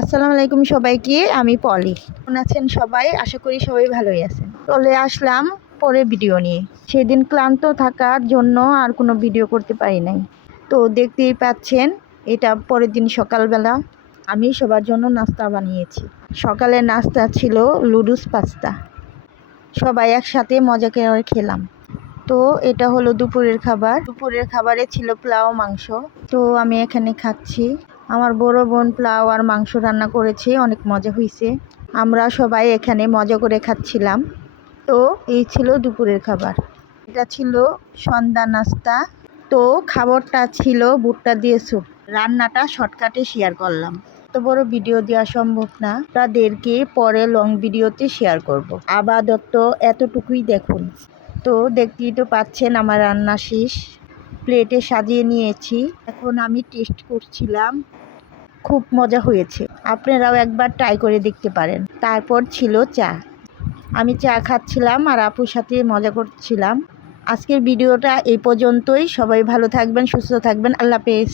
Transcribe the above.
আসসালামু আলাইকুম সবাইকে। আমি পলি। কেমন আছেন সবাই? আশা করি সবাই ভালোই আছেন। চলে আসলাম পরে ভিডিও নিয়ে। সেদিন ক্লান্ত থাকার জন্য আর কোনো ভিডিও করতে পারি নাই। তো দেখতেই পাচ্ছেন, এটা পরের দিন সকালবেলা আমি সবার জন্য নাস্তা বানিয়েছি। সকালের নাস্তা ছিল লুডুস পাস্তা। সবাই একসাথে মজা করে খেলাম। তো এটা হলো দুপুরের খাবার। দুপুরের খাবারে ছিল পোলাও, মাংস। তো আমি এখানে খাচ্ছি। আমার বড় বোন পোলাও আর মাংস রান্না করেছে, অনেক মজা হয়েছে। আমরা সবাই এখানে মজা করে খাচ্ছিলাম। তো এই ছিল দুপুরের খাবার। এটা ছিল সন্ধ্যা নাস্তা। তো খাবারটা ছিল ভুট্টা দিয়ে স্যুপ। রান্নাটা শর্টকাটে শেয়ার করলাম। এত বড় ভিডিও দেওয়া সম্ভব না, তাদেরকে পরে লং ভিডিওতে শেয়ার করব। আপাতত এতটুকুই দেখুন। তো দেখতেই তো পাচ্ছেন আমার রান্না শেষ, প্লেটে সাজিয়ে নিয়েছি। এখন আমি টেস্ট করছিলাম, খুব মজা হয়েছে। আপনারাও একবার ট্রাই করে দেখতে পারেন। তারপর ছিল চা। আমি চা খাচ্ছিলাম আর আপুর সাথে মজা করছিলাম। আজকের ভিডিওটা এই পর্যন্তই। সবাই ভালো থাকবেন, সুস্থ থাকবেন। আল্লাহ হাফেজ।